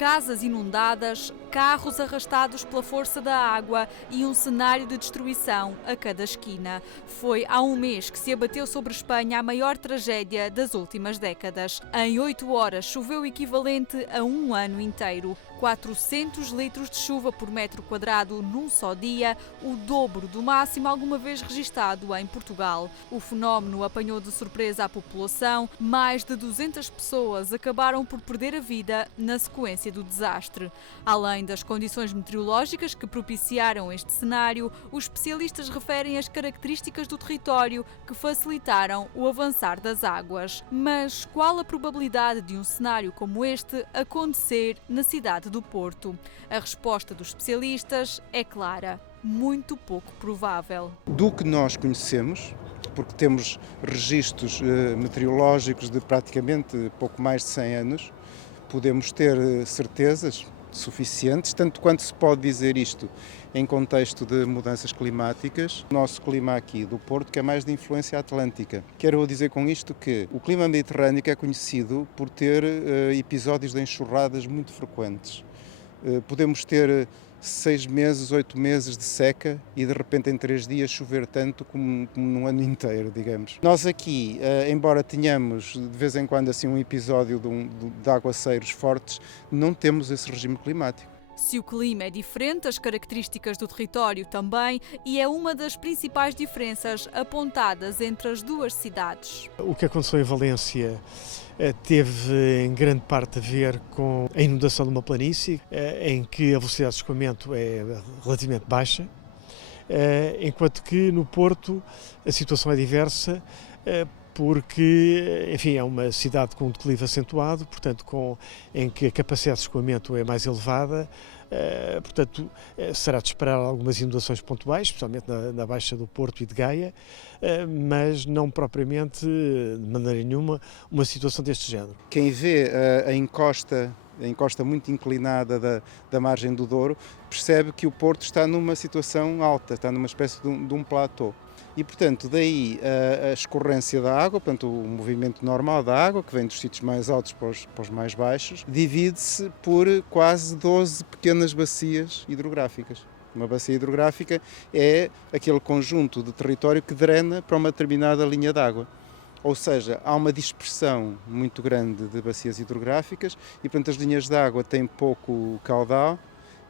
Casas inundadas, carros arrastados pela força da água e um cenário de destruição a cada esquina. Foi há um mês que se abateu sobre Espanha a maior tragédia das últimas décadas. Em 8 horas choveu o equivalente a um ano inteiro. 400 litros de chuva por metro quadrado num só dia, o dobro do máximo alguma vez registado em Portugal. O fenómeno apanhou de surpresa a população. Mais de 200 pessoas acabaram por perder a vida na sequência do desastre. Além das condições meteorológicas que propiciaram este cenário, os especialistas referem as características do território que facilitaram o avançar das águas. Mas qual a probabilidade de um cenário como este acontecer na cidade do Porto? A resposta dos especialistas é clara: muito pouco provável. Do que nós conhecemos, porque temos registros meteorológicos de praticamente pouco mais de 100 anos, podemos ter certezas suficientes, tanto quanto se pode dizer isto em contexto de mudanças climáticas. O nosso clima aqui do Porto, que é mais de influência atlântica. Quero dizer com isto que o clima mediterrâneo é conhecido por ter episódios de enxurradas muito frequentes. Podemos ter 6 meses, 8 meses de seca e de repente em 3 dias chover tanto como num ano inteiro, digamos. Nós aqui, embora tenhamos de vez em quando assim um episódio de aguaceiros fortes, não temos esse regime climático. Se o clima é diferente, as características do território também, e é uma das principais diferenças apontadas entre as duas cidades. O que aconteceu em Valência teve em grande parte a ver com a inundação de uma planície, em que a velocidade de escoamento é relativamente baixa, enquanto que no Porto a situação é diversa, porque, enfim, é uma cidade com um declive acentuado, portanto, em que a capacidade de escoamento é mais elevada, portanto, será de esperar algumas inundações pontuais, especialmente na Baixa do Porto e de Gaia, mas não propriamente, de maneira nenhuma, uma situação deste género. Quem vê a encosta muito inclinada da margem do Douro, percebe que o Porto está numa situação alta, está numa espécie de um platô. E, portanto, daí a escorrência da água, portanto, o movimento normal da água, que vem dos sítios mais altos para os mais baixos, divide-se por quase 12 pequenas bacias hidrográficas. Uma bacia hidrográfica é aquele conjunto de território que drena para uma determinada linha de água. Ou seja, há uma dispersão muito grande de bacias hidrográficas e, portanto, as linhas de água têm pouco caudal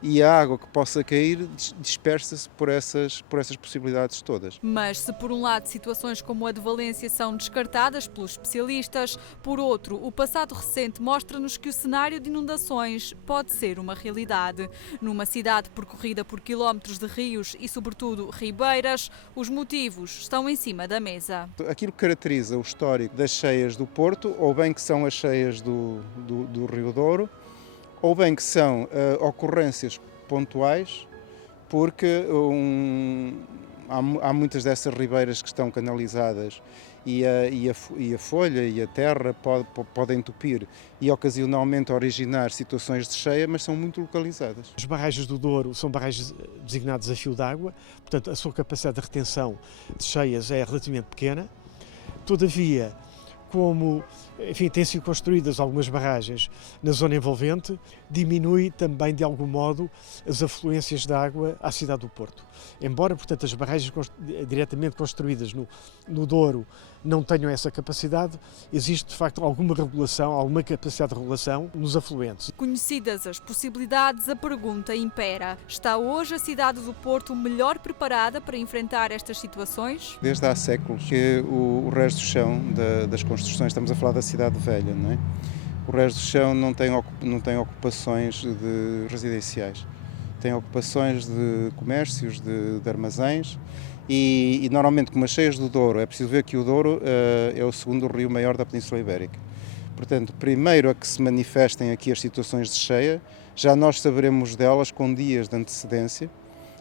e a água que possa cair dispersa-se por essas possibilidades todas. Mas se por um lado situações como a de Valência são descartadas pelos especialistas, por outro, o passado recente mostra-nos que o cenário de inundações pode ser uma realidade. Numa cidade percorrida por quilómetros de rios e, sobretudo, ribeiras, os motivos estão em cima da mesa. Aquilo que caracteriza o histórico das cheias do Porto, ou bem que são as cheias do Rio Douro, ou bem que são ocorrências pontuais, porque há muitas dessas ribeiras que estão canalizadas e a folha e a terra podem entupir e ocasionalmente originar situações de cheia, mas são muito localizadas. As barragens do Douro são barragens designadas a fio d'água, portanto a sua capacidade de retenção de cheias é relativamente pequena. Todavia, como, enfim, têm sido construídas algumas barragens na zona envolvente, diminui também, de algum modo, as afluências de água à cidade do Porto. Embora, portanto, as barragens diretamente construídas no Douro não tenham essa capacidade, existe, de facto, alguma regulação, alguma capacidade de regulação nos afluentes. Conhecidas as possibilidades, a pergunta impera: está hoje a cidade do Porto melhor preparada para enfrentar estas situações? Desde há séculos que o resto do chão das construções, estamos a falar da cidade velha, não é? O resto do chão não tem ocupações residenciais. Tem ocupações de comércios, de armazéns e normalmente, como as cheias do Douro, é preciso ver que o Douro é o segundo rio maior da Península Ibérica. Portanto, primeiro a que se manifestem aqui as situações de cheia, já nós saberemos delas com dias de antecedência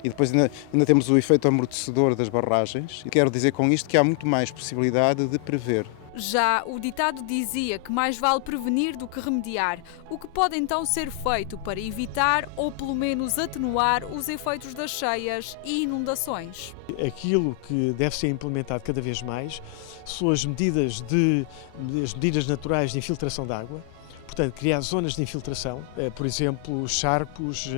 e depois ainda temos o efeito amortecedor das barragens. Quero dizer com isto que há muito mais possibilidade de prever. Já o ditado dizia que mais vale prevenir do que remediar. O que pode então ser feito para evitar ou pelo menos atenuar os efeitos das cheias e inundações? Aquilo que deve ser implementado cada vez mais são as medidas naturais de infiltração de água. portanto, criar zonas de infiltração, por exemplo, charcos,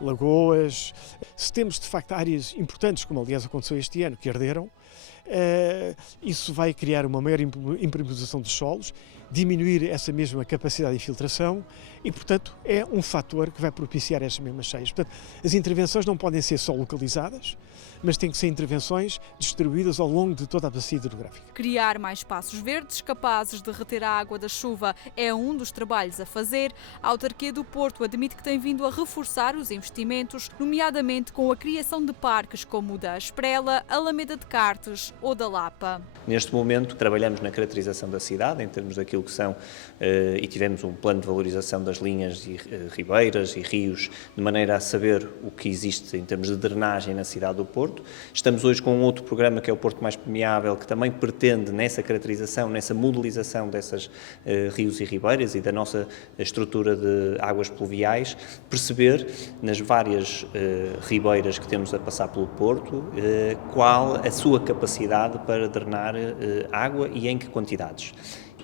lagoas. Se temos, de facto, áreas importantes, como aliás aconteceu este ano, que arderam, isso vai criar uma maior impermeabilização dos solos, diminuir essa mesma capacidade de infiltração e, portanto, é um fator que vai propiciar estas mesmas cheias. Portanto, as intervenções não podem ser só localizadas, mas têm que ser intervenções distribuídas ao longo de toda a bacia hidrográfica. Criar mais espaços verdes capazes de reter a água da chuva é um dos trabalhos a fazer. A autarquia do Porto admite que tem vindo a reforçar os investimentos, nomeadamente com a criação de parques como o da Esprela, Alameda de Cartes ou da Lapa. Neste momento trabalhamos na caracterização da cidade, em termos daquilo que são, e tivemos um plano de valorização das linhas e ribeiras e rios, de maneira a saber o que existe em termos de drenagem na cidade do Porto. Estamos hoje com um outro programa que é o Porto Mais Permeável, que também pretende, nessa caracterização, nessa modelização dessas rios e ribeiras e da nossa estrutura de águas pluviais, perceber nas várias ribeiras que temos a passar pelo Porto, qual a sua capacidade para drenar água e em que quantidades.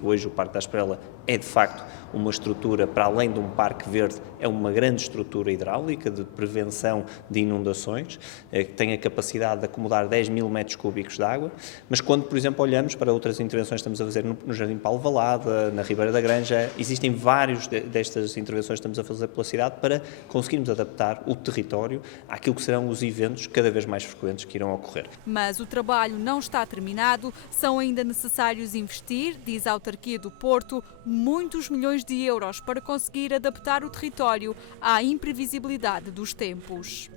Hoje o Parque da Esprela é de facto uma estrutura, para além de um parque verde, é uma grande estrutura hidráulica de prevenção de inundações, que tem a capacidade de acomodar 10 mil metros cúbicos de água, mas quando, por exemplo, olhamos para outras intervenções que estamos a fazer no Jardim Paulo Valada, na Ribeira da Granja, existem várias destas intervenções que estamos a fazer pela cidade para conseguirmos adaptar o território àquilo que serão os eventos cada vez mais frequentes que irão ocorrer. Mas o trabalho não está terminado, são ainda necessários investir, diz a autarquia do Porto, muitos milhões de euros para conseguir adaptar o território à imprevisibilidade dos tempos.